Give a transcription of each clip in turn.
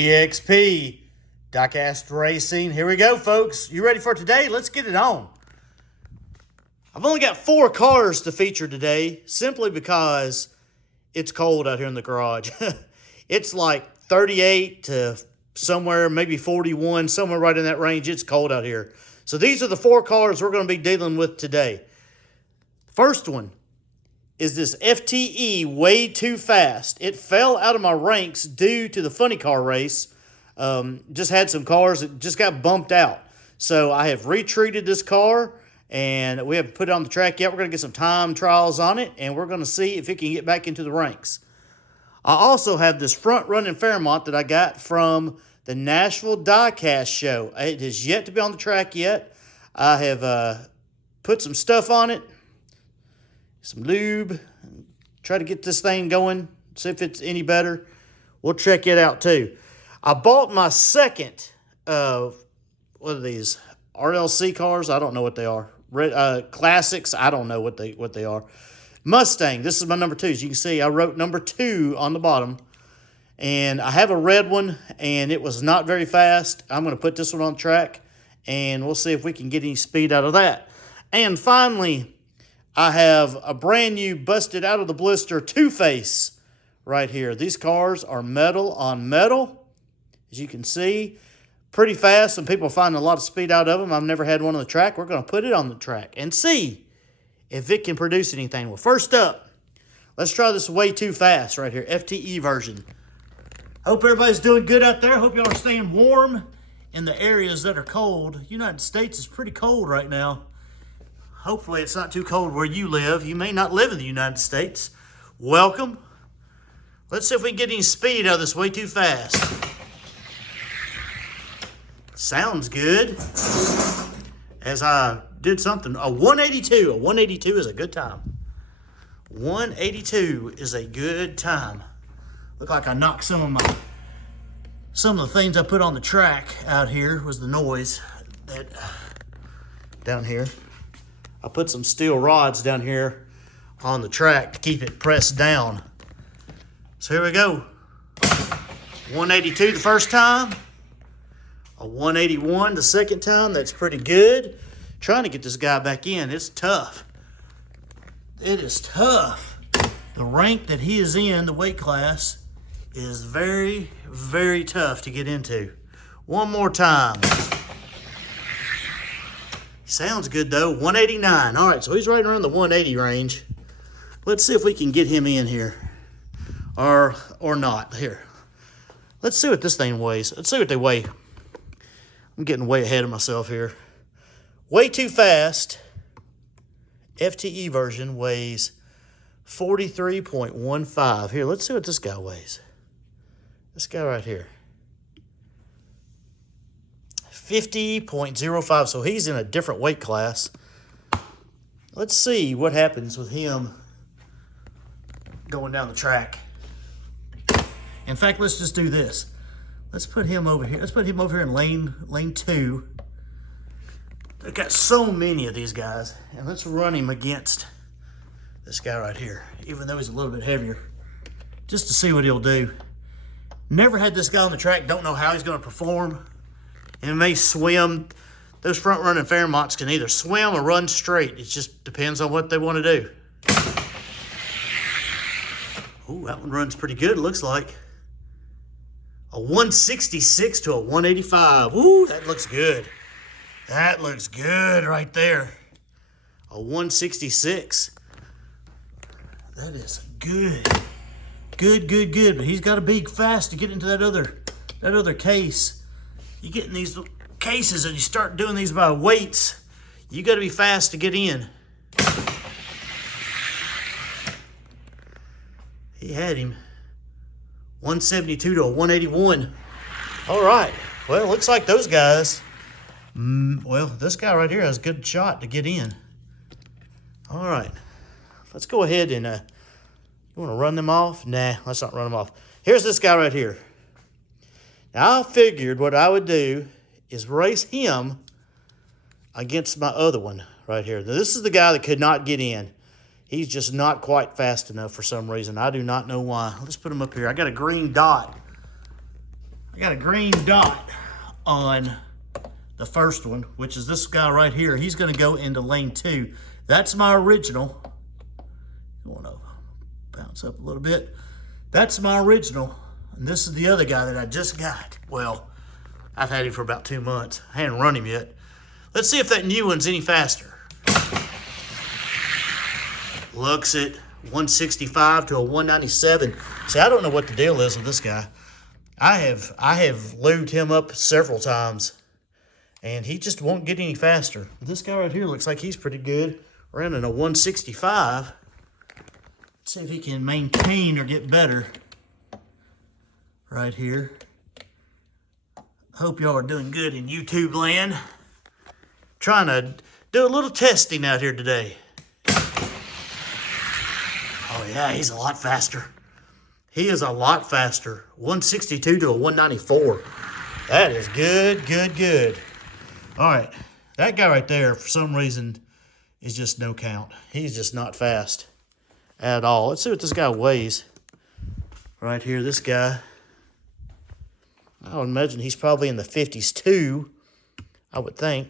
DXP, Diecast Racing. Here we go, folks. You ready for today? Let's get it on. I've only got 4 cars to feature today, simply because it's cold out here in the garage. It's like 38 to somewhere, maybe 41, somewhere right in that range. It's cold out here. So these are the 4 cars we're going to be dealing with today. First one is this FTE Way Too Fast. It fell out of my ranks due to the funny car race. Just had some cars that just got bumped out. So I have retreated this car, and we haven't put it on the track yet. We're going to get some time trials on it, and we're going to see if it can get back into the ranks. I also have this front-running Fairmont that I got from the Nashville Diecast show. It is yet to be on the track yet. I have put some stuff on it, some lube, try to get this thing going, see if it's any better. We'll check it out too. I bought my second, what are these, RLC cars? I don't know what they are. Classics, I don't know what they are. Mustang, this is my number 2. As you can see, I wrote number 2 on the bottom. And I have a red one, and it was not very fast. I'm going to put this one on track, and we'll see if we can get any speed out of that. And finally, I have a brand new busted out of the blister Two-Face right here. These cars are metal on metal, as you can see. Pretty fast. Some people find a lot of speed out of them. I've never had one on the track. We're going to put it on the track and see if it can produce anything. Well, first up, let's try this Way Too Fast right here, FTE version. Hope everybody's doing good out there. Hope y'all are staying warm in the areas that are cold. United States is pretty cold right now. Hopefully it's not too cold where you live. You may not live in the United States. Welcome. Let's see if we can get any speed out of this Way Too Fast. Sounds good. As I did something, a 182. A 182 is a good time. 182 is a good time. Look like I knocked some of the things I put on the track out here was the noise that down here. I put some steel rods down here on the track to keep it pressed down. So here we go. 182 the first time. A 181 the second time. That's pretty good. Trying to get this guy back in. It's tough. It is tough. The rank that he is in, the weight class, is very, very tough to get into. One more time. Sounds good though. 189. All right, so he's right around the 180 range. Let's see if we can get him in here, or not. Here, let's see what this thing weighs. Let's see what they weigh. I'm getting way ahead of myself here. Way Too Fast FTE version weighs 43.15. Here, let's see what this guy weighs. This guy right here. 50.05. So he's in a different weight class. Let's see what happens with him going down the track. In fact, let's just do this. Let's put him over here. Let's put him over here in lane 2. They've got so many of these guys. And let's run him against this guy right here, even though he's a little bit heavier, just to see what he'll do. Never had this guy on the track. Don't know how he's going to perform. And may swim. Those front-running Fairmonts can either swim or run straight. It just depends on what they want to do. Ooh, that one runs pretty good, it looks like. A 166 to a 185. Ooh, that looks good. That looks good right there. A 166. That is good. Good. But he's got to be fast to get into that other case. You get in these cases and you start doing these by weights, you got to be fast to get in. He had him. 172 to a 181. All right. Well, looks like those guys, well, this guy right here has a good shot to get in. All right. Let's go ahead and, you want to run them off? Nah, let's not run them off. Here's this guy right here. Now, I figured what I would do is race him against my other one right here. Now, this is the guy that could not get in. He's just not quite fast enough for some reason. I do not know why. Let's put him up here. I got a green dot. I I got a green dot on the first one, which is this guy right here. He's going to go into lane 2. That's my original. You want to bounce up a little bit. That's my original. And this is the other guy that I just got. Well, I've had him for about 2 months. I hadn't run him yet. Let's see if that new one's any faster. Looks at 165 to a 197. See, I don't know what the deal is with this guy. I have lubed him up several times, and he just won't get any faster. This guy right here looks like he's pretty good. Running a 165. Let's see if he can maintain or get better right here. Hope y'all are doing good in YouTube land. Trying to do a little testing out here today. Oh yeah, he's a lot faster. He is a lot faster. 162 to a 194. That is good, good, good. All right, that guy right there, for some reason, is just no count. He's just not fast at all. Let's see what this guy weighs. Right here, this guy. I would imagine he's probably in the 50s too, I would think.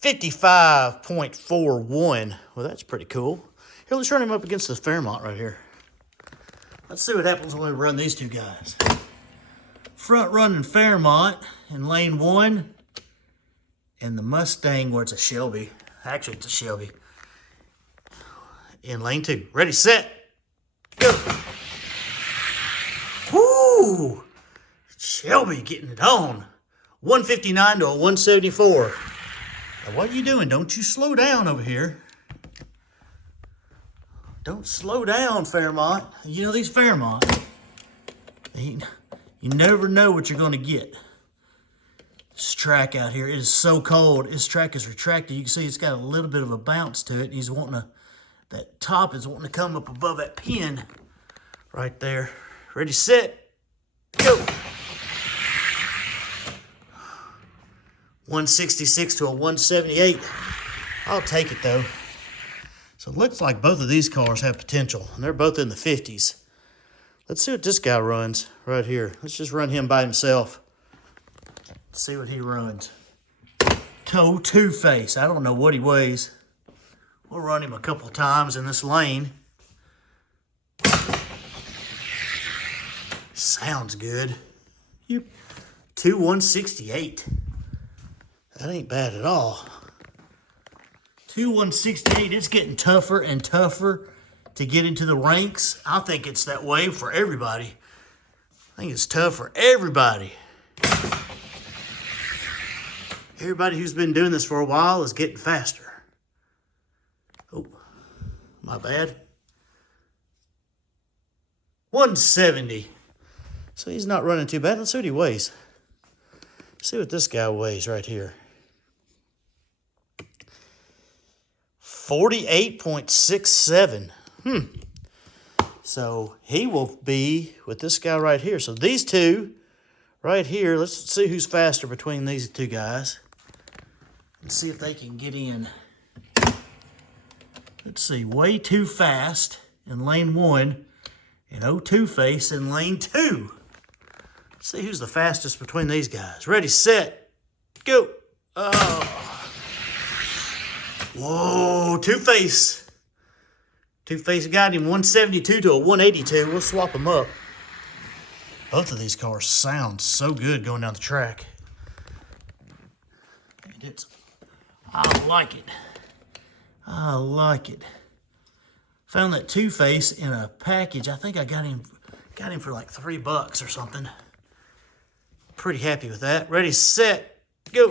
55.41. Well, that's pretty cool. Here, let's run him up against the Fairmont right here. Let's see what happens when we run these two guys. Front running Fairmont in lane 1. And the Mustang, where it's a Shelby. Actually, it's a Shelby. In lane 2. Ready, set, go. Woo! Shelby getting it on. 159 to a 174. Now, what are you doing? Don't you slow down over here. Don't slow down, Fairmont. You know these Fairmont, you never know what you're going to get. This track out here, it is so cold. This track is retracted. You can see it's got a little bit of a bounce to it. He's wanting to, that top is wanting to come up above that pin right there. Ready, set, go. 166 to a 178. I'll take it though. So it looks like both of these cars have potential, and they're both in the 50s. Let's see what this guy runs right here. Let's just run him by himself. Let's see what he runs. Toe Two-Face. I don't know what he weighs. We'll run him a couple times in this lane. Sounds good. Yep. 2-168. That ain't bad at all. 2-168, it's getting tougher and tougher to get into the ranks. I think it's that way for everybody. I think it's tough for everybody. Everybody who's been doing this for a while is getting faster. Oh, my bad. 170. So he's not running too bad. Let's see what he weighs. See what this guy weighs right here. 48.67. So he will be with this guy right here. So these two right here, let's see who's faster between these two guys. Let's see if they can get in. Let's see, Way Too Fast in lane 1 and O Two-Face in lane 2. Let's see who's the fastest between these guys. Ready, set, go. Oh. Whoa, Two-Face. Two-Face got him 172 to a 182. We'll swap them up. Both of these cars sound so good going down the track. And I like it. I like it. Found that Two-Face in a package. I think I got him for like $3 or something. Pretty happy with that. Ready, set, go.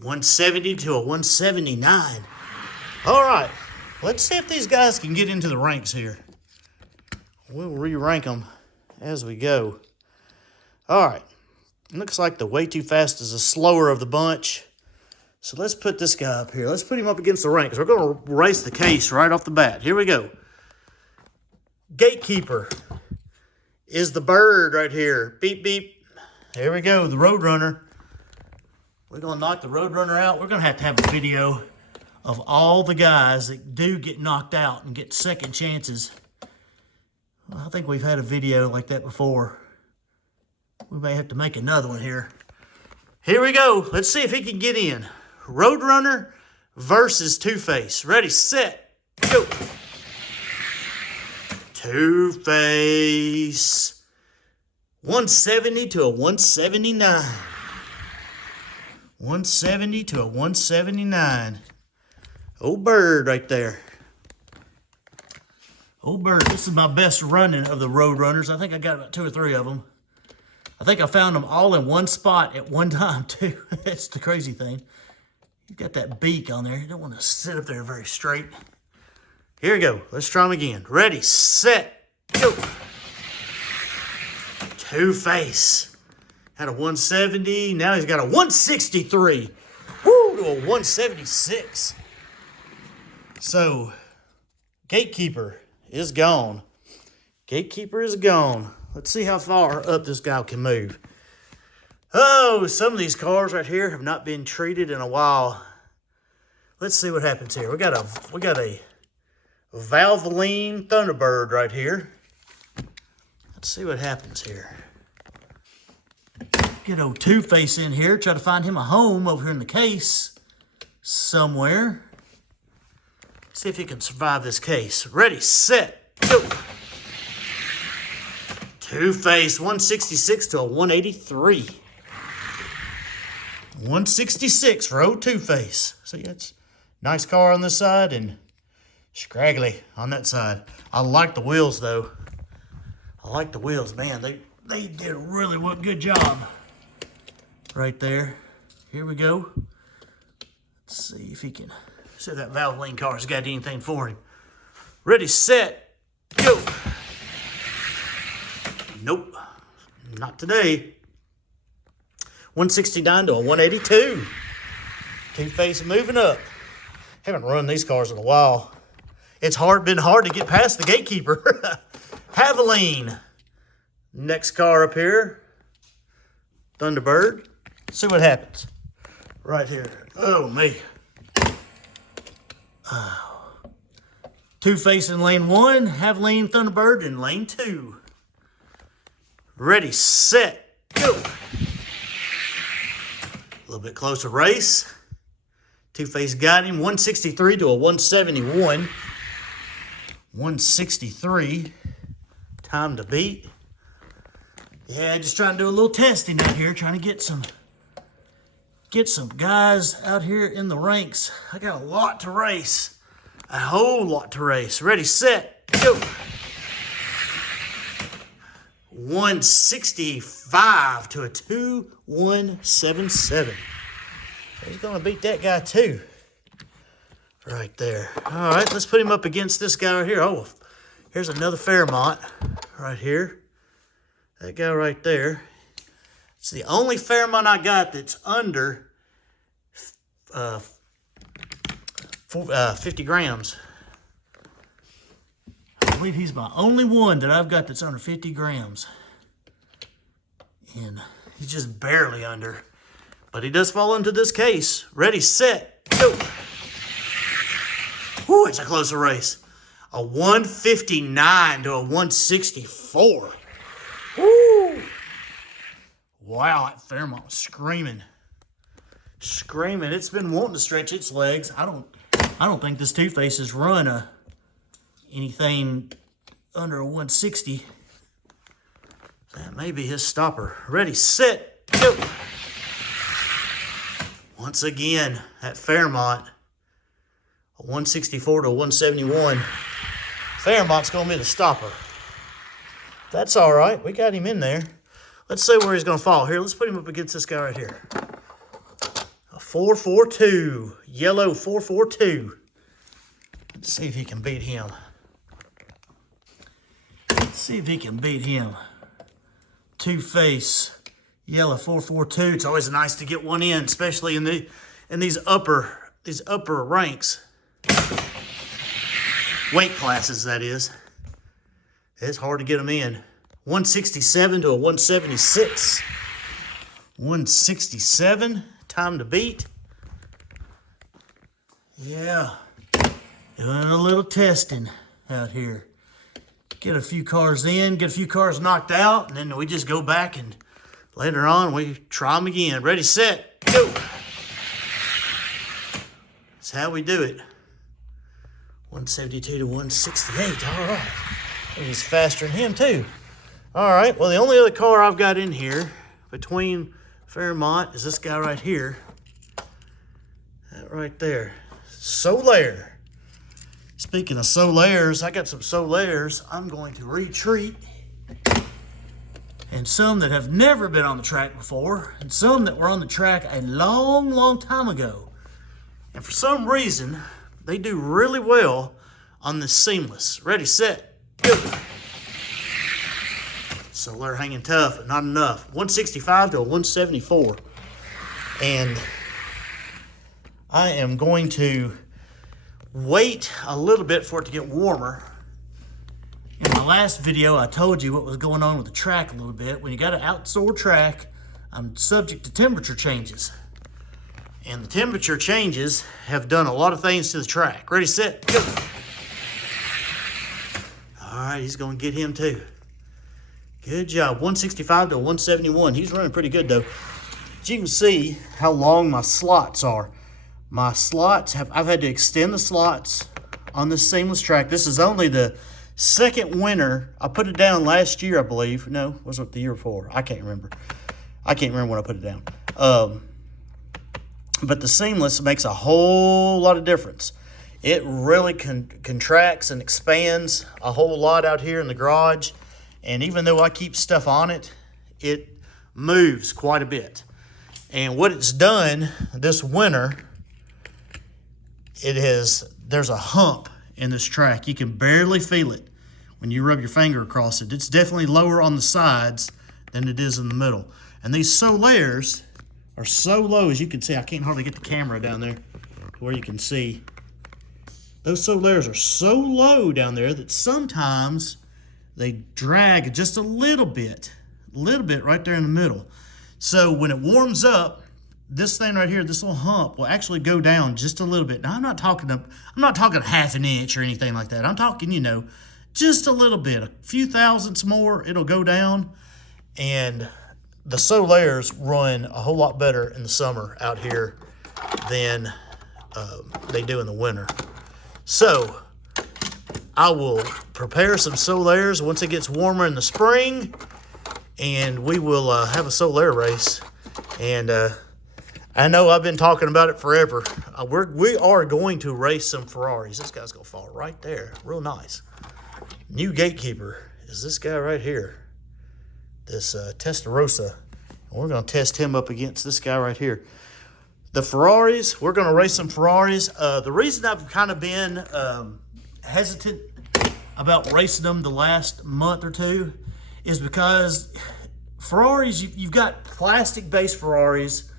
170 to a 179. All right, let's see if these guys can get into the ranks here. We'll re-rank them as we go. All right, looks like the Way Too Fast is the slower of the bunch. So let's put this guy up here. Let's put him up against the ranks. We're going to race the case right off the bat. Here we go. Gatekeeper is the bird right here. Beep, beep. Here we go, the Roadrunner. We're going to knock the Roadrunner out. We're going to have a video of all the guys that do get knocked out and get second chances. I think we've had a video like that before. We may have to make another one here. Here we go. Let's see if he can get in. Roadrunner versus Two-Face. Ready, set, go. Two-Face. 170 to a 179. 170 to a 179. Old Bird right there. Old Bird. This is my best running of the Roadrunners. I think I got about 2 or 3 of them. I think I found them all in one spot at one time, too. That's the crazy thing. You got that beak on there. You don't want to sit up there very straight. Here we go. Let's try them again. Ready, set, go. Two-Face. Had a 170. Now he's got a 163. Woo, to a 176. So, Gatekeeper is gone. Gatekeeper is gone. Let's see how far up this guy can move. Oh, some of these cars right here have not been treated in a while. Let's see what happens here. We got a Valvoline Thunderbird right here. Let's see what happens here. Get old Two-Face in here. Try to find him a home over here in the case somewhere. See if he can survive this case. Ready, set, go. Two-Face, 166 to a 183. 166 for old Two-Face. See, that's a nice car on this side and scraggly on that side. I like the wheels, though. I like the wheels, man. They did a really good job right there. Here we go. Let's see if he can. See if that Valvoline car's got anything for him. Ready, set, go. Nope, not today. 169 to a 182. Two-Face moving up. Haven't run these cars in a while. It's been hard to get past the Gatekeeper. Valvoline. Next car up here. Thunderbird. See what happens. Right here. Oh, me. Two-Face in lane 1. Valvoline Thunderbird in lane 2. Ready, set, go. A little bit closer race. Two-Face got him. 163 to a 171. 163. Time to beat. Yeah, just trying to do a little testing out here. Trying to get some guys out here in the ranks. I got a lot to race. A whole lot to race. Ready, set, go. 165 to a 2177. He's going to beat that guy too. Right there. All right, let's put him up against this guy right here. Oh, here's another Fairmont right here. That guy right there. It's the only Fairmont I got that's under 50 grams. I believe he's my only one that I've got that's under 50 grams. And he's just barely under. But he does fall into this case. Ready, set, go. Whew, it's a closer race. A 159 to a 164. Woo! Wow, that Fairmont was screaming. Screaming. It's been wanting to stretch its legs. I don't think this Two-Face has run anything under a 160. That may be his stopper. Ready, set, go. Once again, at Fairmont, a 164 to a 171. Fairmont's going to be the stopper. That's all right. We got him in there. Let's see where he's going to fall. Here, let's put him up against this guy right here. A 442. Yellow 442. Let's see if he can beat him. Let's see if he can beat him. Two-Face. Yellow 442. It's always nice to get one in, especially in these upper ranks. Weight classes, that is. It's hard to get them in. 167 to a 176. 167. Time to beat. Yeah. Doing a little testing out here. get a few cars in, get a few cars knocked out, and then we just go back and later on we try them again. Ready, set, go. That's how we do it. 172 to 168, all right. He's faster than him too. All right, well, the only other car I've got in here between Fairmont is this guy right here. That right there. Solaire. Speaking of Solaires, I got some Solaires I'm going to retreat. And some that have never been on the track before, and some that were on the track a long, long time ago. And for some reason, they do really well on this seamless. Ready, set, go. Solaire hanging tough, but not enough. 165 to a 174. And I am going to wait a little bit for it to get warmer. In my last video, I told you what was going on with the track a little bit. When you got an outdoor track, I'm subject to temperature changes. And the temperature changes have done a lot of things to the track. Ready, set, go. All right, he's going to get him too. Good job. 165 to 171. He's running pretty good though. As you can see how long my slots are. My slots I've had to extend the slots on this seamless track. This is only the second winter. I put it down last year, I believe. No, was it the year before? I can't remember. I can't remember when I put it down. But the seamless makes a whole lot of difference. It really contracts and expands a whole lot out here in the garage. And even though I keep stuff on it, it moves quite a bit. And what it's done this winter, there's a hump in this track. You can barely feel it when you rub your finger across it. It's definitely lower on the sides than it is in the middle. And these Solaires are so low, as you can see. I can't hardly get the camera down there to where you can see. Those Solaires are so low down there that sometimes they drag just a little bit right there in the middle. So when it warms up, this thing right here, this little hump will actually go down just a little bit. Now I'm not talking half an inch or anything like that. I'm talking, just a little bit, a few thousandths more, it'll go down. And the Solaires run a whole lot better in the summer out here than they do in the winter. So I will prepare some Solaires once it gets warmer in the spring, and we will have a Solaire race. And I know I've been talking about it forever. We are going to race some Ferraris. This guy's going to fall right there. Real nice. New gatekeeper is this guy right here. This Testarossa. And we're going to test him up against this guy right here. The Ferraris, we're going to race some Ferraris. The reason I've kind of been hesitant about racing them the last month or two is because Ferraris, you've got plastic-based Ferraris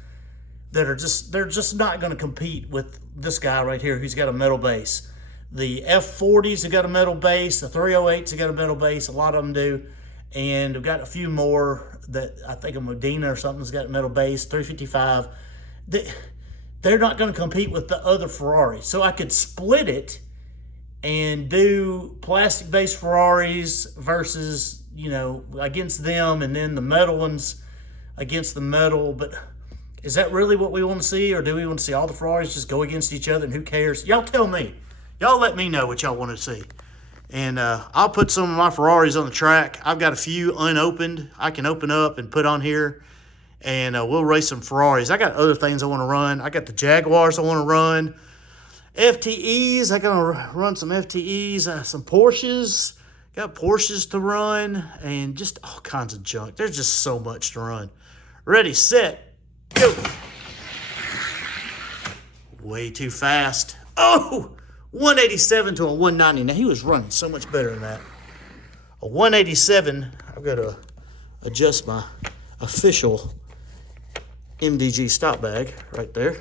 that they're just not going to compete with this guy right here who's got a metal base. The F40s have got a metal base. The 308s have got a metal base. A lot of them do. And we've got a few more that I think a Modena or something's got a metal base. 355. They're not going to compete with the other Ferraris. So I could split it and do plastic-based Ferraris versus, against them, and then the metal ones against the metal. But is that really what we want to see, or do we want to see all the Ferraris just go against each other, and who cares? Y'all tell me. Y'all let me know what y'all want to see. And I'll put some of my Ferraris on the track. I've got a few unopened I can open up and put on here, and we'll race some Ferraris. I got other things I want to run. I got the Jaguars I want to run. FTEs, I'm going to run some FTEs, some Porsches. Got Porsches to run, and just all kinds of junk. There's just so much to run. Ready, set, go. Way too fast. Oh, 187 to a 190. Now, he was running so much better than that. A 187, I've got to adjust my official MDG stop bag right there.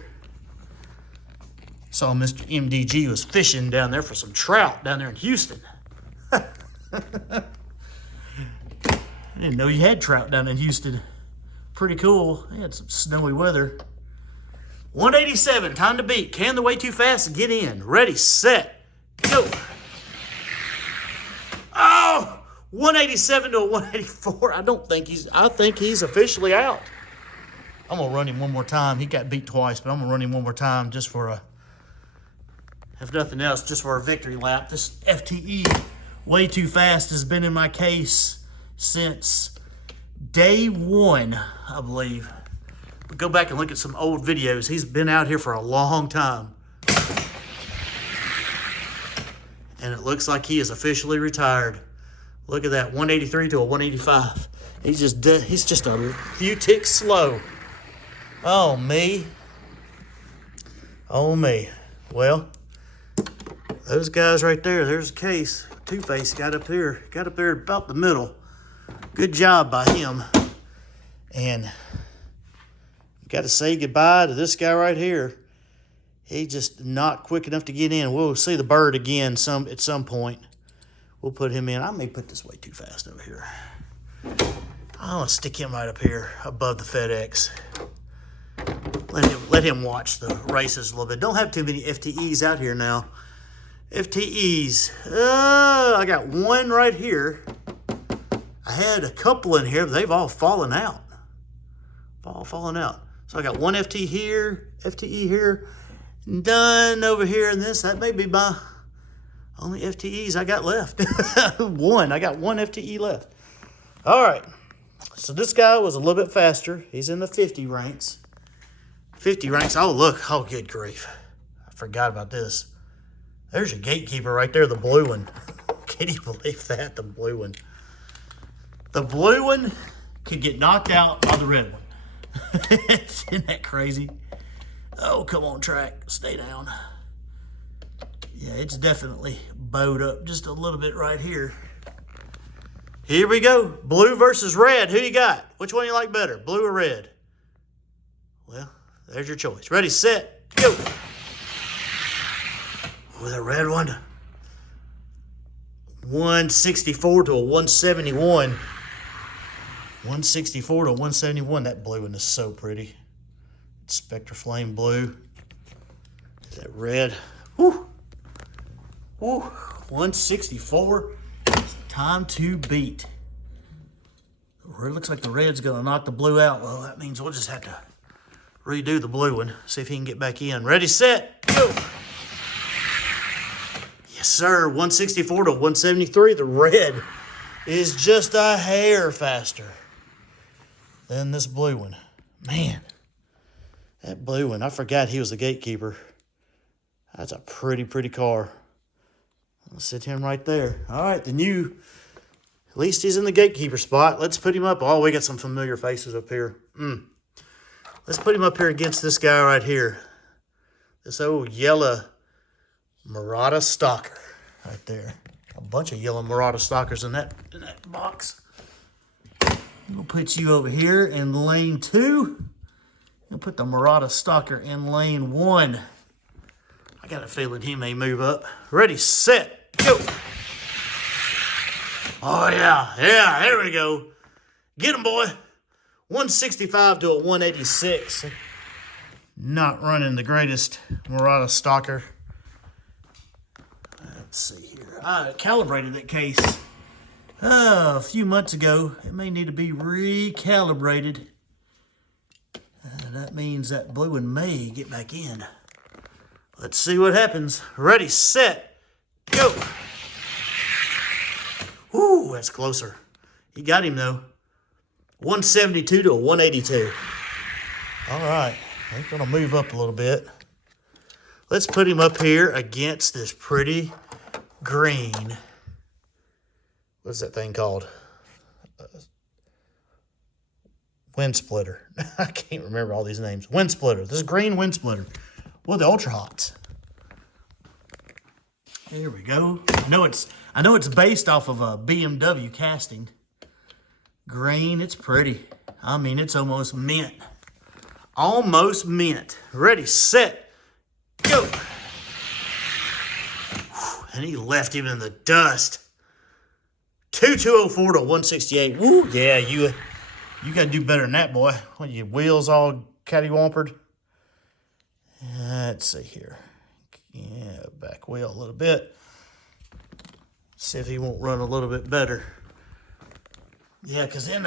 Saw Mr. MDG was fishing down there for some trout down there in Houston. I didn't know you had trout down in Houston. Pretty cool. They had some snowy weather. 187, time to beat. Can the way too fast and get in. Ready, set, go. Oh! 187 to a 184. I think he's officially out. I'm going to run him one more time. He got beat twice, but I'm going to run him one more time just for a, if nothing else, just for a victory lap. This FTE way too fast has been in my case since day one, I believe. But go back and look at some old videos. He's been out here for a long time. And it looks like he is officially retired. Look at that, 183 to a 185. He's just a few ticks slow. Oh, me. Oh, me. Well, those guys right there, there's a case. Two-Face got up there about the middle. Good job by him. And got to say goodbye to this guy right here. He just not quick enough to get in. We'll see the bird again at some point. We'll put him in. I may put this way too fast over here. I want to stick him right up here above the FedEx. Let him watch the races a little bit. Don't have too many FTEs out here now. FTEs. I got one right here. I had a couple in here, but they've all fallen out. All fallen out. So I got one FTE here, done over here, and that may be my only FTEs I got left. I got one FTE left. All right. So this guy was a little bit faster. He's in the 50 ranks. 50 ranks. Oh, look. Oh, good grief. I forgot about this. There's your gatekeeper right there, the blue one. Can you believe that? The blue one. The blue one could get knocked out by the red one. Isn't that crazy? Oh, come on, track. Stay down. Yeah, it's definitely bowed up just a little bit right here. Here we go. Blue versus red. Who you got? Which one you like better, blue or red? Well, there's your choice. Ready, set, go. With a red one. 164 to a 171. 164 to 171. That blue one is so pretty. Spectre Flame blue. Is that red? Woo. Woo. 164. Time to beat. It looks like the red's going to knock the blue out. Well, that means we'll just have to redo the blue one. See if he can get back in. Ready, set, go. Yes, sir. 164 to 173. The red is just a hair faster than this blue one. Man, that blue one, I forgot he was the gatekeeper. That's a pretty, pretty car. I'll sit him right there. All right, the new, at least he's in the gatekeeper spot. Let's put him up. Oh, we got some familiar faces up here. Let's put him up here against this guy right here. This old yellow Murata Stalker right there. A bunch of yellow Murata Stalkers in that box. We'll put you over here in lane 2. We'll put the Murata Stalker in lane 1. I got a feeling he may move up. Ready, set, go. Oh, yeah. Yeah, there we go. Get him, boy. 165 to a 186. Not running the greatest Murata Stalker. Let's see here. I calibrated that case a few months ago. It may need to be recalibrated. That means that blue one may get back in. Let's see what happens. Ready, set, go. Woo, that's closer. He got him, though. 172 to a 182. All right. He's going to move up a little bit. Let's put him up here against this pretty green. What's that thing called? Wind splitter. I can't remember all these names. Wind splitter. This green wind splitter. Well, the Ultra Hots. Here we go. I know it's based off of a BMW casting. Green, it's pretty. I mean, it's almost mint. Almost mint. Ready, set, go. And he left him in the dust. 2204 to 168. Woo, yeah, you got to do better than that, boy. What, your wheels all catty-wampered? Let's see here. Yeah, back wheel a little bit. See if he won't run a little bit better. Yeah, because then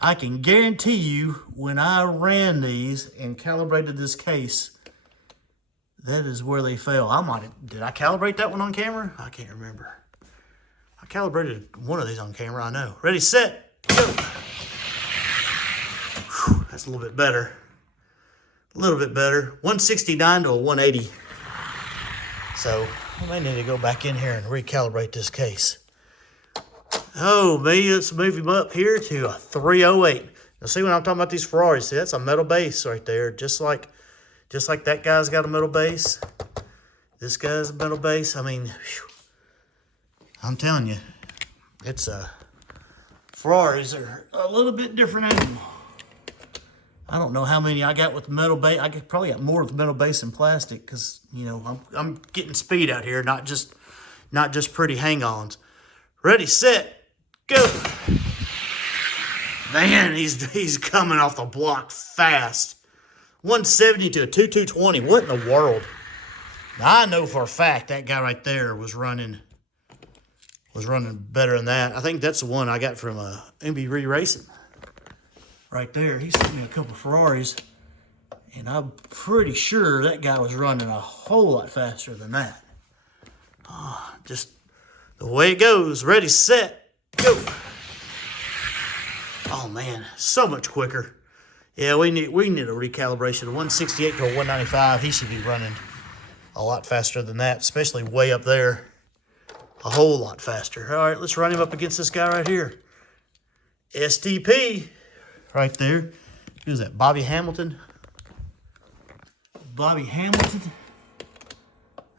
I can guarantee you when I ran these and calibrated this case, that is where they fell. Did I calibrate that one on camera? I can't remember. I calibrated one of these on camera, I know. Ready, set, go. Whew, that's a little bit better. A little bit better. 169 to a 180. So I may need to go back in here and recalibrate this case. Oh, maybe let's move him up here to a 308. Now see, when I'm talking about these Ferraris, see, that's a metal base right there. Just like that guy's got a metal base. This guy's a metal base. I mean, whew, I'm telling you, it's Ferraris are a little bit different animal. I don't know how many I got with metal base. I probably got more with metal base than plastic because, you know, I'm getting speed out here, not just pretty hang-ons. Ready, set, go. Man, he's coming off the block fast. 170 to a 2220. What in the world? Now, I know for a fact that guy right there was running better than that. I think that's the one I got from MB Racing. Right there, he sent me a couple Ferraris, and I'm pretty sure that guy was running a whole lot faster than that. Just the way it goes. Ready, set, go. Oh man, so much quicker. Yeah, we need a recalibration. A 168 to a 195. He should be running a lot faster than that, especially way up there. A whole lot faster. All right, let's run him up against this guy right here. STP. Right there. Who's that? Bobby Hamilton. Bobby Hamilton.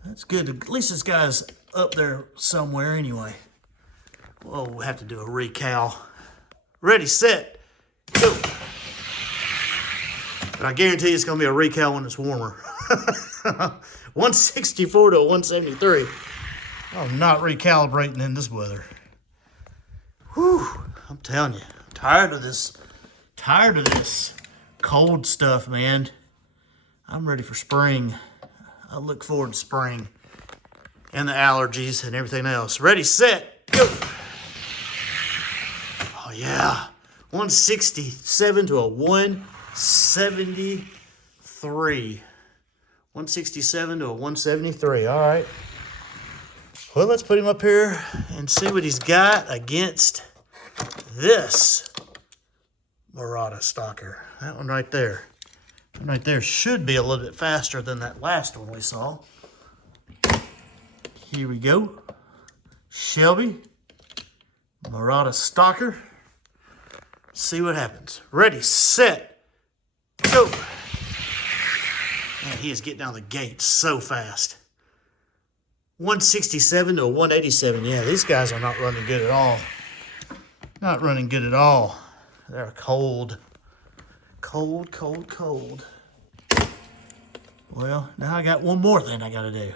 That's good. At least this guy's up there somewhere anyway. Well, we'll have to do a recal. Ready, set, go. But I guarantee it's going to be a recal when it's warmer. 164 to a 173. I'm not recalibrating in this weather. Whew. I'm telling you. I'm tired of this cold stuff, man. I'm ready for spring. I look forward to spring and the allergies and everything else. Ready, set, go. Oh yeah, 167 to a 173. 167 to a 173. All right. Well, let's put him up here and see what he's got against this Murata Stalker. That one right there. That one right there should be a little bit faster than that last one we saw. Here we go. Shelby. Murata Stalker. See what happens. Ready, set, go. Man, he is getting down the gate so fast. 167 to a 187. Yeah, these guys are not running good at all. Not running good at all. They're cold. Cold, cold, cold. Well, now I got one more thing I got to do.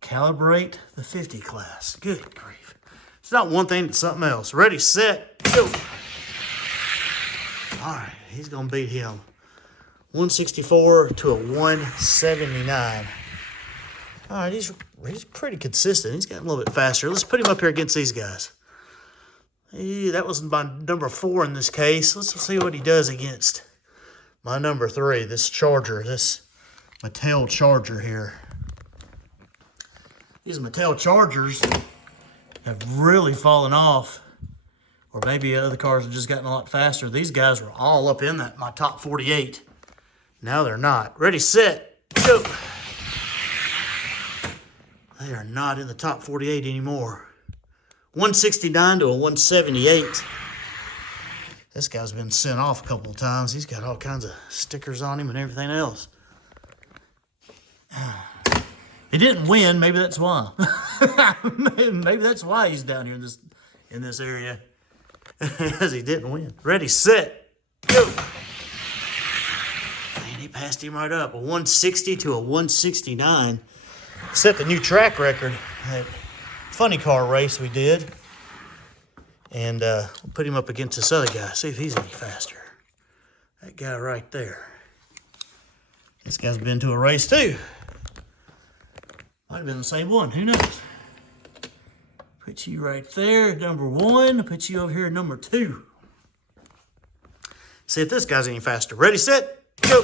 Calibrate the 50 class. Good grief. It's not one thing, it's something else. Ready, set, go. All right, he's going to beat him. 164 to a 179. All right, he's pretty consistent. He's gotten a little bit faster. Let's put him up here against these guys. That was my number 4 in this case. Let's see what he does against my number 3, this Charger, this Mattel Charger here. These Mattel Chargers have really fallen off, or maybe other cars have just gotten a lot faster. These guys were all up in my top 48. Now they're not. Ready, set, go. They are not in the top 48 anymore. 169 to a 178. This guy's been sent off a couple of times. He's got all kinds of stickers on him and everything else. He didn't win. Maybe that's why. Maybe that's why he's down here in this area. Because he didn't win. Ready, set, go. Man, he passed him right up. A 160 to a 169. Set the new track record. That funny car race we did. And we'll put him up against this other guy. See if he's any faster. That guy right there. This guy's been to a race too. Might have been the same one. Who knows? Put you right there, number 1. Put you over here, number 2. See if this guy's any faster. Ready, set, go.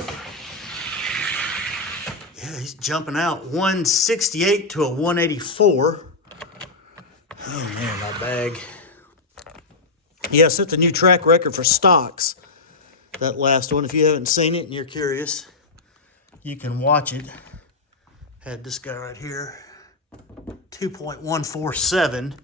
Yeah, he's jumping out 168 to a 184. Oh man, my bag. Yeah, set the new track record for stocks. That last one, if you haven't seen it and you're curious, you can watch it. Had this guy right here, 2.147,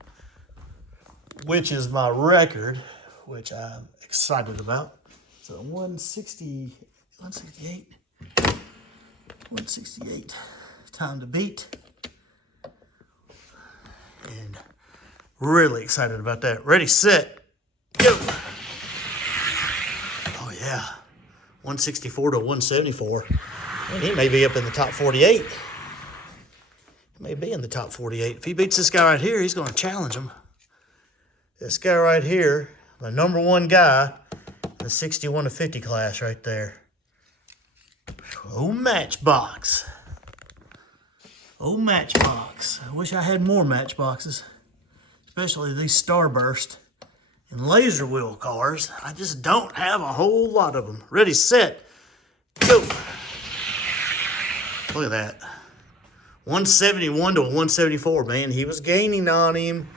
which is my record, which I'm excited about. So 168, time to beat. And really excited about that. Ready, set, go. Oh yeah, 164 to 174. And he may be up in the top 48. May be in the top 48. If he beats this guy right here, he's going to challenge him. This guy right here, the number 1 guy, the 61 to 50 class right there. Oh, Matchbox. Oh, Matchbox. I wish I had more Matchboxes, especially these Starburst and laser wheel cars. I just don't have a whole lot of them. Ready, set, go. Look at that. 171 to 174, man. He was gaining on him.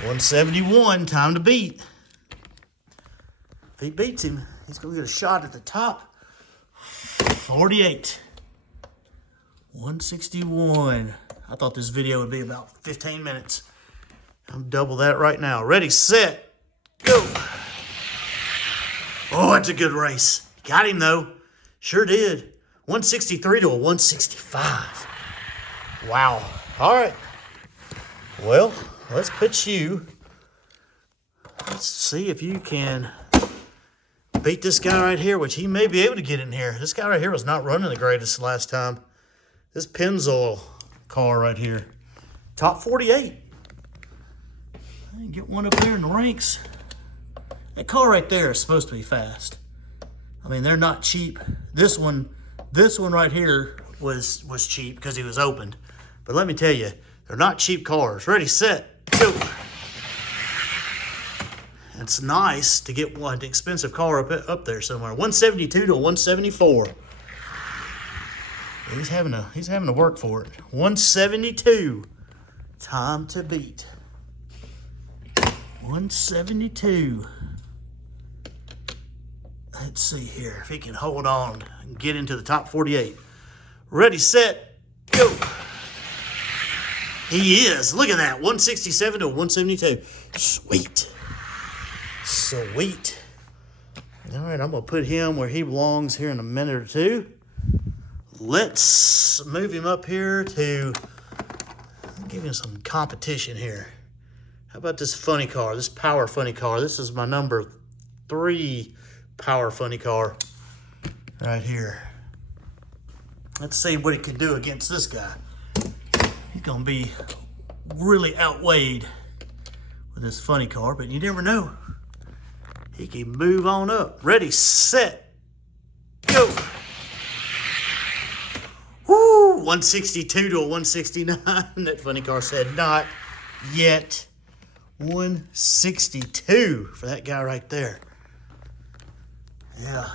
171, time to beat. If he beats him, he's going to get a shot at the top. 48. 161. I thought this video would be about 15 minutes. I'm double that right now. Ready, set, go. Oh, that's a good race. Got him, though. Sure did. 163 to a 165. Wow. All right. Well, let's put you. Let's see if you can beat this guy right here, which he may be able to get in here. This guy right here was not running the greatest last time. This Pennzoil car right here. Top 48. I can get one up there in the ranks. That car right there is supposed to be fast. I mean, they're not cheap. This one right here was cheap because he was opened. But let me tell you, they're not cheap cars. Ready, set, go. It's nice to get one expensive car up there somewhere. 172 to 174. He's having to work for it. 172. Time to beat. 172. Let's see here if he can hold on and get into the top 48. Ready, set, go. He is. Look at that. 167 to 172. Sweet. Sweet. All right, I'm going to put him where he belongs here in a minute or two. Let's move him up here to give him some competition here. How about this funny car, this power funny car? This is my number 3 power funny car right here. Let's see what he can do against this guy. He's going to be really outweighed with this funny car, but you never know. He can move on up. Ready, set, go. Woo, 162 to a 169. That funny car said not yet. 162 for that guy right there. Yeah.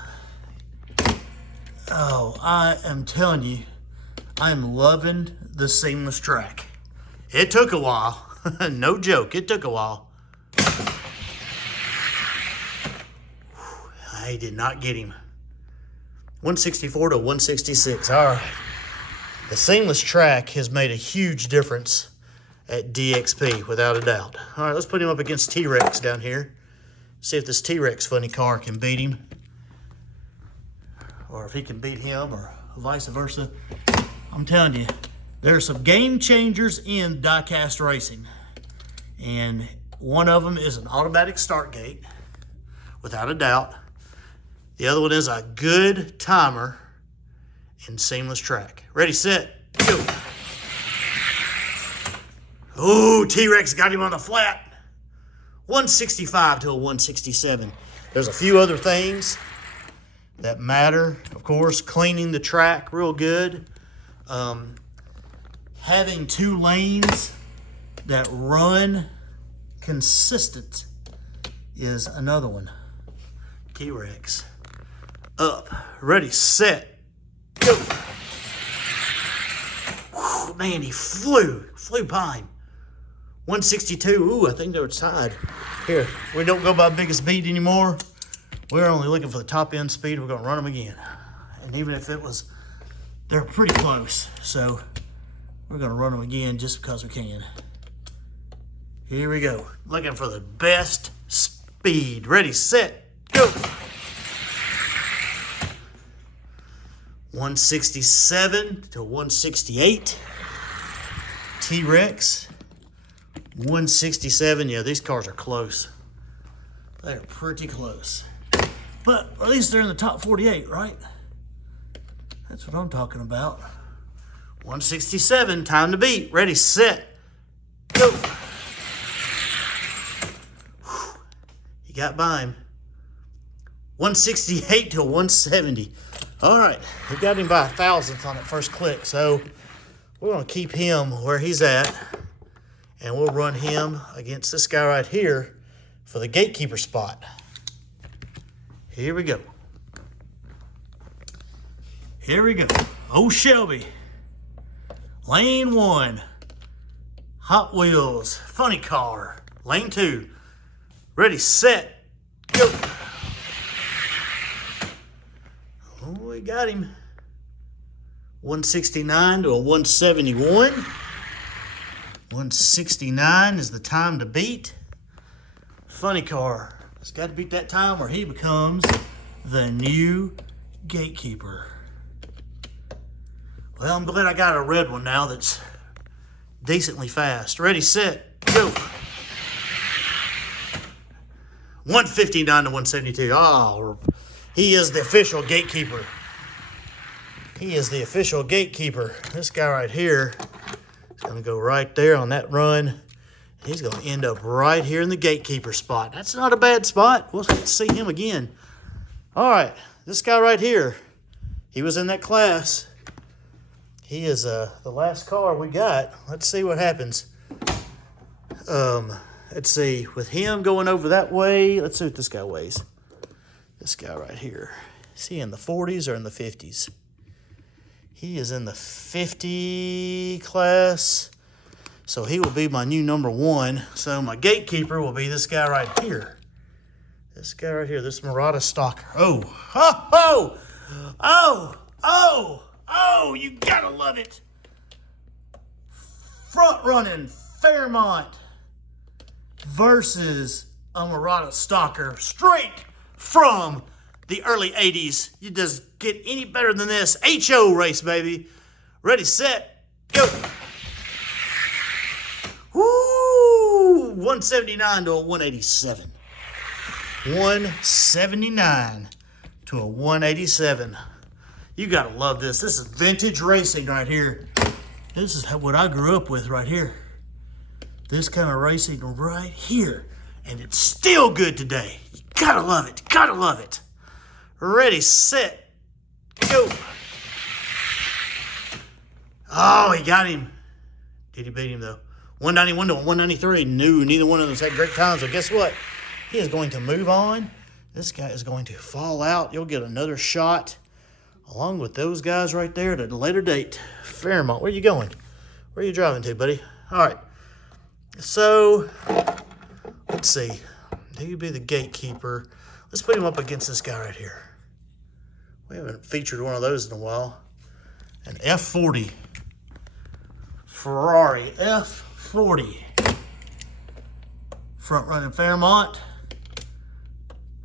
Oh, I am telling you, I am loving the seamless track. It took a while. No joke, it took a while. I did not get him. 164 to 166. All right. The seamless track has made a huge difference at DXP, without a doubt. All right, let's put him up against T-Rex down here. See if this T-Rex funny car can beat him. Or if he can beat him, or vice versa. I'm telling you, there are some game changers in die-cast racing. And one of them is an automatic start gate, without a doubt. The other one is a good timer in seamless track. Ready, set, go. Oh, T-Rex got him on the flat. 165 to a 167. There's a few other things that matter. Of course, cleaning the track real good. Having 2 lanes that run consistent is another one. T-Rex. Up, ready, set, go. Whew, man, he flew by him. 162, ooh, I think they were tied. Here, we don't go by biggest beat anymore. We're only looking for the top end speed. We're gonna run them again. And even if it was, they're pretty close. So we're gonna run them again just because we can. Here we go. Looking for the best speed. Ready, set, go. 167 to 168. T-Rex. 167. Yeah, these cars are close. They're pretty close. But at least they're in the top 48, right? That's what I'm talking about. 167, time to beat. Ready, set, go. Whew. He got by him. 168 to 170. All right, we got him by 1,000th on that first click. So we're gonna keep him where he's at, and we'll run him against this guy right here for the gatekeeper spot. Here we go. Here we go. Oh, Shelby. Lane 1. Hot Wheels. Funny car. Lane 2. Ready, set, go. Oh, we got him. 169 to a 171. 169 is the time to beat. Funny car. It's got to beat that time or he becomes the new gatekeeper. Well, I'm glad I got a red one now that's decently fast. Ready, set, go. 159 to 172. Oh, he is the official gatekeeper. He is the official gatekeeper. This guy right here is going to go right there on that run. He's going to end up right here in the gatekeeper spot. That's not a bad spot. We'll see him again. All right, this guy right here, he was in that class. He is the last car we got. Let's see what happens. Let's see, with him going over that way, let's see what this guy weighs. This guy right here. Is he in the 40s or in the 50s? He is in the 50 class. So he will be my new number 1. So my gatekeeper will be this guy right here. This guy right here, this Murata Stalker. Oh, ho, ho, oh, oh, oh, you gotta love it. Front running Fairmont versus a Murata Stalker straight from the early 80s. You just get any better than this. HO race, baby. Ready, set, go. Woo! 179 to a 187. 179 to a 187. You gotta love this. This is vintage racing right here. This is what I grew up with right here. This kind of racing right here. And it's still good today. You gotta love it. Gotta love it. Ready, set, go. Oh, he got him. Did he beat him though? 191 to 193. No, neither one of them had great times. So guess what? He is going to move on. This guy is going to fall out. You'll get another shot along with those guys right there at a later date. Fairmont, where you going? Where are you driving to, buddy? All right. So, let's see. He'd be the gatekeeper. Let's put him up against this guy right here. We haven't featured one of those in a while. An F40. Ferrari F40. Front running Fairmont.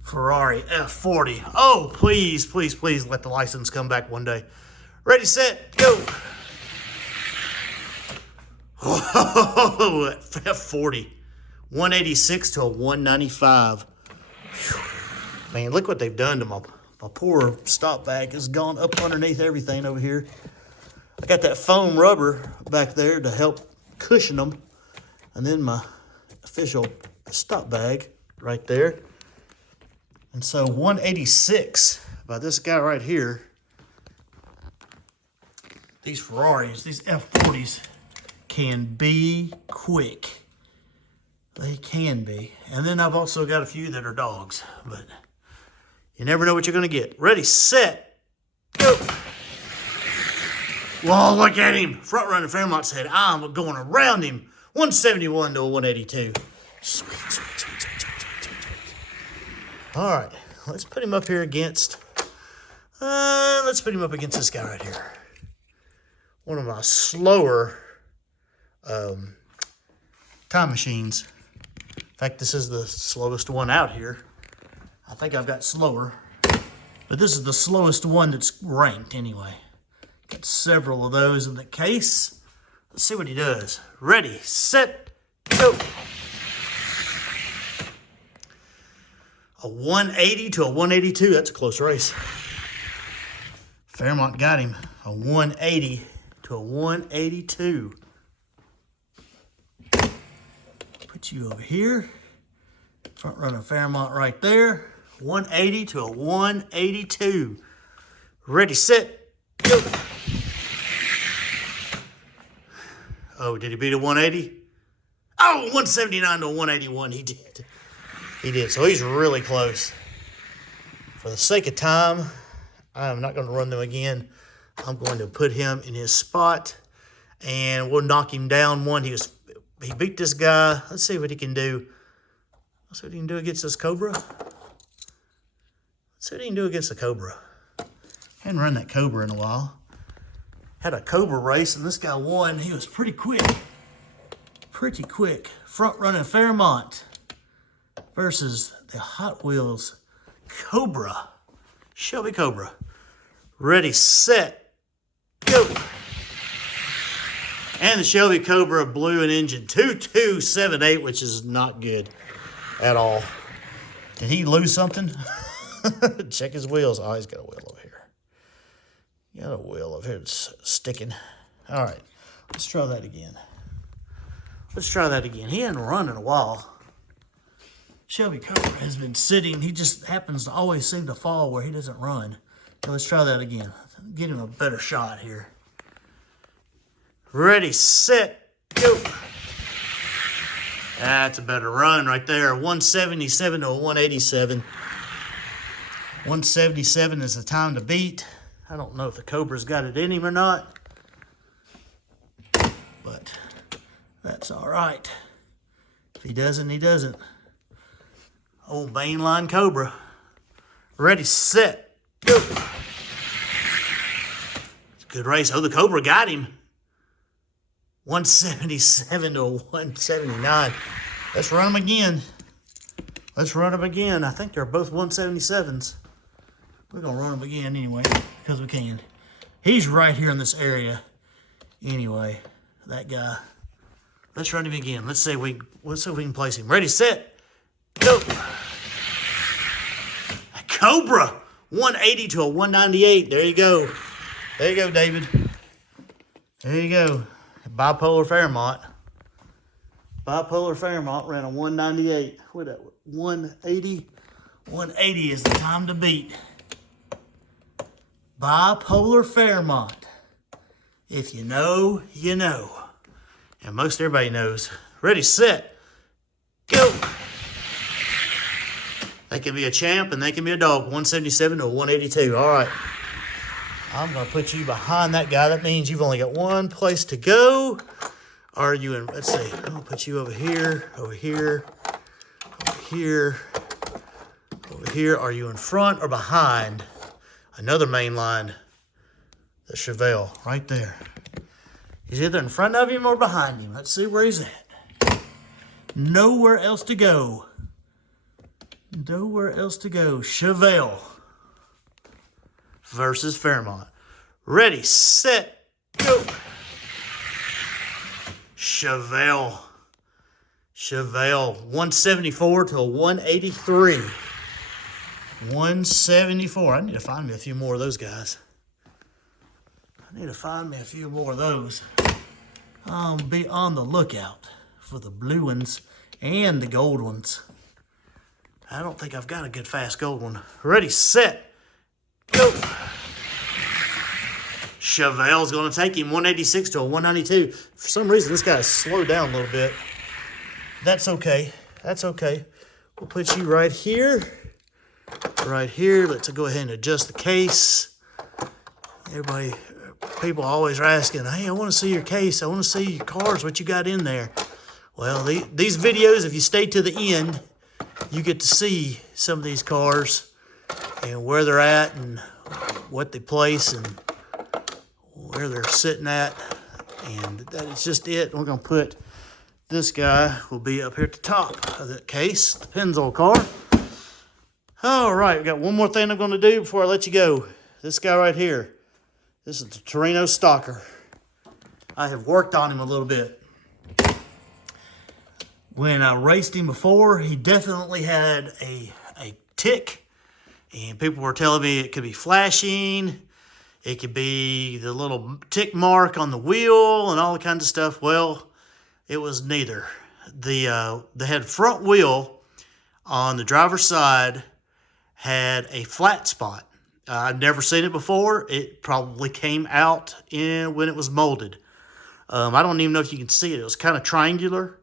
Ferrari F40. Oh, please, please, please let the license come back one day. Ready, set, go. Oh, F40. 186 to a 195. Whew. Man, look what they've done to my poor stop bag. It's gone up underneath everything over here. I got that foam rubber back there to help cushion them. And then my official stop bag right there. And so 186 by this guy right here. These Ferraris, these F40s, can be quick. They can be. And then I've also got a few that are dogs, but you never know what you're going to get. Ready, set, go. Whoa, look at him. Front runner Fairmont said, I'm going around him. 171 to a 182. Sweet, sweet, sweet, sweet, sweet, sweet, sweet. All right, let's put him up here against, this guy right here. One of my slower time machines. In fact, this is the slowest one out here. I think I've got slower, but this is the slowest one that's ranked anyway. Got several of those in the case. Let's see what he does. Ready, set, go. A 180 to a 182. That's a close race. Fairmont got him. A 180 to a 182. Put you over here. Front runner Fairmont right there. 180 to a 182. Ready, set, go. Oh, did he beat a 180? Oh, 179 to a 181. He did. He did. So he's really close. For the sake of time, I'm not going to run them again. I'm going to put him in his spot, and we'll knock him down one. He beat this guy. Let's see what he can do. Let's see what he can do against this Cobra. Let's see what he can do against the Cobra. Hadn't run that Cobra in a while. Had a Cobra race, and this guy won. He was pretty quick. Pretty quick. Front running Fairmont versus the Hot Wheels Cobra. Shelby Cobra. Ready, set, go. And the Shelby Cobra blew an engine 2278, which is not good at all. Did he lose something? Check his wheels. Oh, he's got a wheel over here. Got a wheel over here that's sticking. All right, let's try that again. Let's try that again. He hadn't run in a while. Shelby Cobra has been sitting. He just happens to always seem to fall where he doesn't run. So let's try that again. Get him a better shot here. Ready, set, go. That's a better run right there. 177 to a 187. 177 is the time to beat. I don't know if the Cobra's got it in him or not, but that's all right. If he doesn't, he doesn't. Old mainline Cobra. Ready, set, go. It's a good race. Oh, the Cobra got him. 177 to a 179. Let's run them again. Let's run them again. I think they're both 177s. We're going to run them again anyway, because we can. He's right here in this area anyway, that guy. Let's run him again. Let's see if we can place him. Ready, set, go. Cobra, 180 to a 198. There you go. There you go, David. There you go. Bipolar Fairmont. Bipolar Fairmont ran a 198. What that? 180. 180 is the time to beat. Bipolar Fairmont. If you know, you know. And most everybody knows. Ready, set, go. They can be a champ and they can be a dog. 177 to 182. All right. I'm going to put you behind that guy. That means you've only got one place to go. Are you in, let's see. I'm going to put you over here, over here, over here, over here. Are you in front or behind another main line? The Chevelle right there. He's either in front of him or behind him. Let's see where he's at. Nowhere else to go. Nowhere else to go. Chevelle versus Fairmont. Ready, set, go. Chevelle. Chevelle. 174 to a 183. 174. I need to find me a few more of those guys. I need to find me a few more of those. I'll be on the lookout for the blue ones and the gold ones. I don't think I've got a good fast gold one. Ready, set, go. Chevelle's going to take him 186 to a 192. For some reason, this guy's slowed down a little bit. That's okay. That's okay. We'll put you right here. Right here. Let's go ahead and adjust the case. People always are asking, hey, I want to see your case. I want to see your cars, what you got in there. Well, these videos, if you stay to the end, you get to see some of these cars and where they're at and what they place and where they're sitting at. And that is just it. We're going to put this guy will be up here at the top of the case, the Pennzoil car. All right, we got one more thing I'm going to do before I let you go. This guy right here. This is the Torino Stalker. I have worked on him a little bit. When I raced him before, he definitely had a tick. And people were telling me it could be flashing. It could be the little tick mark on the wheel and all that kinds of stuff. Well, it was neither. They had front wheel on the driver's side had a flat spot. I've never seen it before. It probably came out when it was molded. I don't even know if you can see it. It was kind of triangular.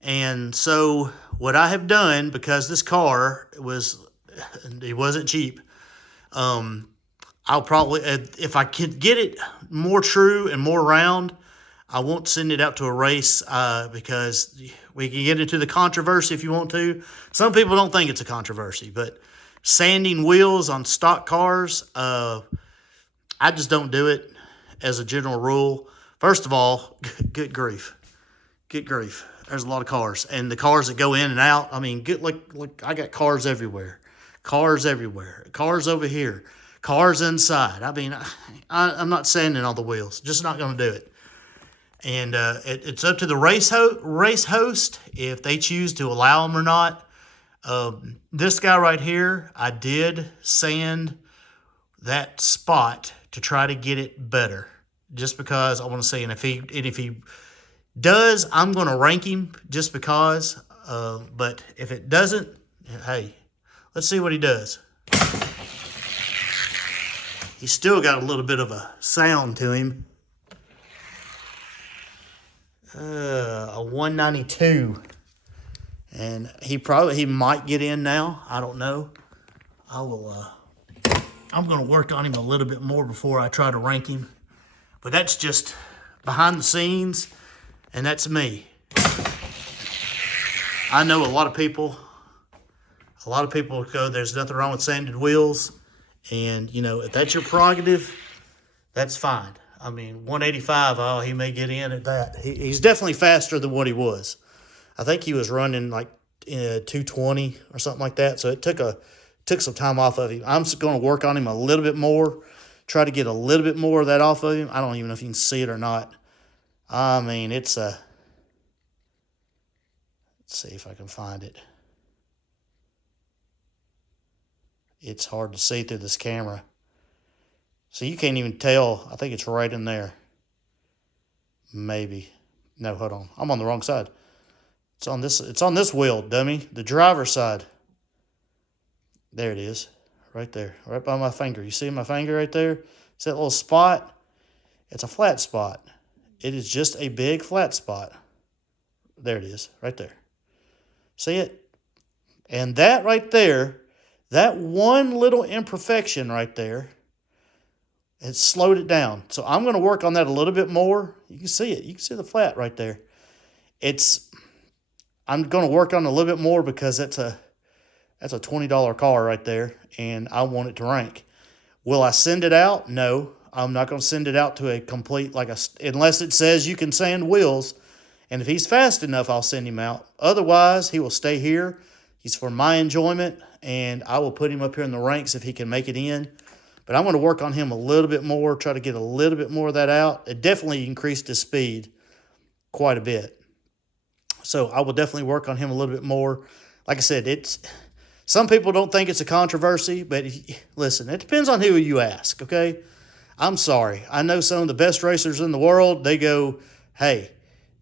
And so what I have done, because this car it wasn't cheap, I'll probably, if I can get it more true and more round, I won't send it out to a race because we can get into the controversy if you want to. Some people don't think it's a controversy, but sanding wheels on stock cars, I just don't do it as a general rule. First of all, good grief. Good grief. There's a lot of cars. And the cars that go in and out, I mean, look, I got cars everywhere. Cars everywhere. Cars over here. Cars inside. I mean, I'm not sanding all the wheels. Just not going to do it. And it's up to the race host if they choose to allow them or not. This guy right here, I did sand that spot to try to get it better. Just because I want to say, and if he does, I'm going to rank him just because. But if it doesn't, hey, let's see what he does. He's still got a little bit of a sound to him. A 192. And he might get in now. I don't know. I'm going to work on him a little bit more before I try to rank him. But that's just behind the scenes, and that's me. I know a lot of people go, there's nothing wrong with sanded wheels. And, you know, if that's your prerogative, that's fine. I mean, 185, oh, he may get in at that. He's definitely faster than what he was. I think he was running like 220 or something like that. So it took some time off of him. I'm just going to work on him a little bit more, try to get a little bit more of that off of him. I don't even know if you can see it or not. I mean, it's a... Let's see if I can find it. It's hard to see through this camera. So you can't even tell. I think it's right in there. Maybe. No, hold on. I'm on the wrong side. It's on this wheel, dummy. The driver's side. There it is. Right there. Right by my finger. You see my finger right there? It's that little spot. It's a flat spot. It is just a big flat spot. There it is. Right there. See it? And that right there, that one little imperfection right there, it slowed it down. So I'm going to work on that a little bit more. You can see it. You can see the flat right there. I'm going to work on it a little bit more because that's a $20 car right there, and I want it to rank. Will I send it out? No, I'm not going to send it out to a complete, unless it says you can sand wheels. And if he's fast enough, I'll send him out. Otherwise, he will stay here. He's for my enjoyment, and I will put him up here in the ranks if he can make it in. But I'm going to work on him a little bit more, try to get a little bit more of that out. It definitely increased his speed quite a bit. So I will definitely work on him a little bit more. Like I said, some people don't think it's a controversy, but listen, it depends on who you ask, okay? I'm sorry. I know some of the best racers in the world, they go, hey,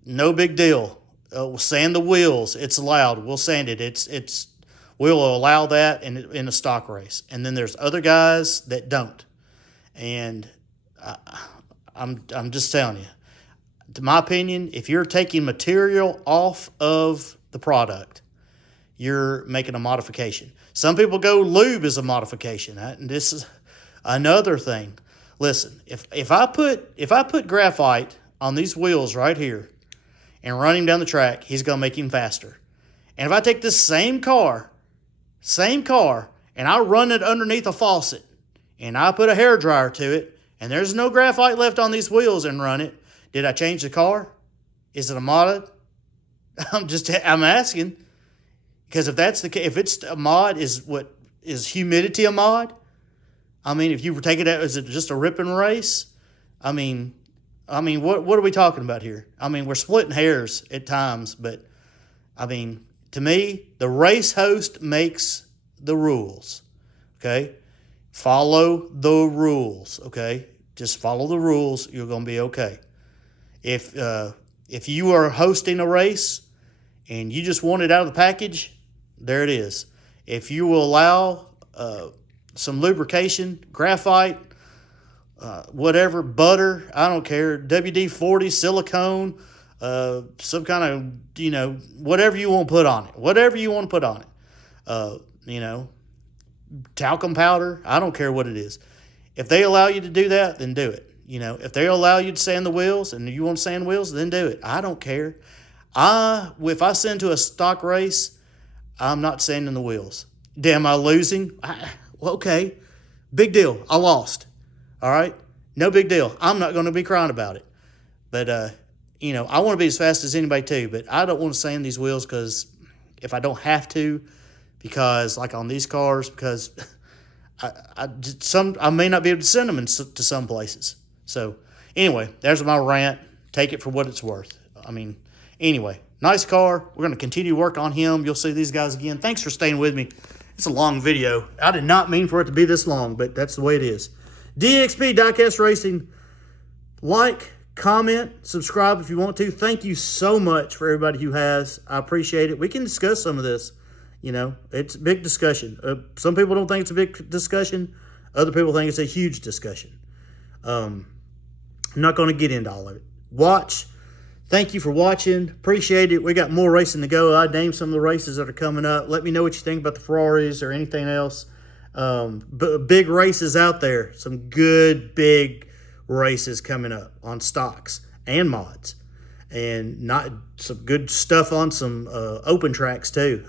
no big deal. We'll sand the wheels. It's allowed. We'll sand it. We'll allow that in a stock race. And then there's other guys that don't. And I'm just telling you. To my opinion, if you're taking material off of the product, you're making a modification. Some people go lube as a modification, and this is another thing. Listen, if I put graphite on these wheels right here and run him down the track, he's gonna make him faster. And if I take this same car, and I run it underneath a faucet, and I put a hairdryer to it, and there's no graphite left on these wheels and run it, did I change the car? Is it a mod? I'm asking. Because if that's the case, if it's a mod, is humidity a mod? I mean, if you were taking it, is it just a rip and race? I mean, what are we talking about here? I mean, we're splitting hairs at times, but I mean, to me, the race host makes the rules. Okay, follow the rules. Okay, just follow the rules. You're gonna be okay. If you are hosting a race and you just want it out of the package, there it is. If you will allow some lubrication, graphite, whatever, butter, I don't care, WD-40, silicone, some kind of, whatever you want to put on it. Talcum powder, I don't care what it is. If they allow you to do that, then do it. If they allow you to sand the wheels and you want to sand wheels, then do it. I don't care. If I send to a stock race, I'm not sanding the wheels. Damn, I losing? Okay. Big deal. I lost. All right? No big deal. I'm not going to be crying about it. But, I want to be as fast as anybody too, but I don't want to sand these wheels because if I don't have to, because like on these cars, because I may not be able to send them to some places. So anyway, there's my rant. Take it for what it's worth. Anyway, nice car. We're going to continue to work on him. You'll see these guys again. Thanks for staying with me. It's a long video. I did not mean for it to be this long, but that's the way it is. DXP Diecast Racing. Like, comment, subscribe if you want to. Thank you so much for everybody who has. I appreciate it. We can discuss some of this. It's a big discussion. Some people don't think it's a big discussion. Other people think it's a huge discussion. I'm not going to get into all of it. Watch. Thank you for watching. Appreciate it. We got more racing to go. I named some of the races that are coming up. Let me know what you think about the Ferraris or anything else. Big races out there. Some good big races coming up on stocks and mods. And not some good stuff on some open tracks too.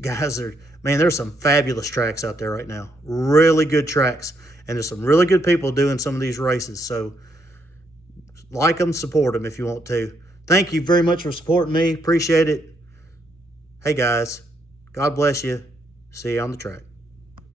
Guys, there's some fabulous tracks out there right now. Really good tracks. And there's some really good people doing some of these races. So like them, support them if you want to. Thank you very much for supporting me. Appreciate it. Hey, guys. God bless you. See you on the track.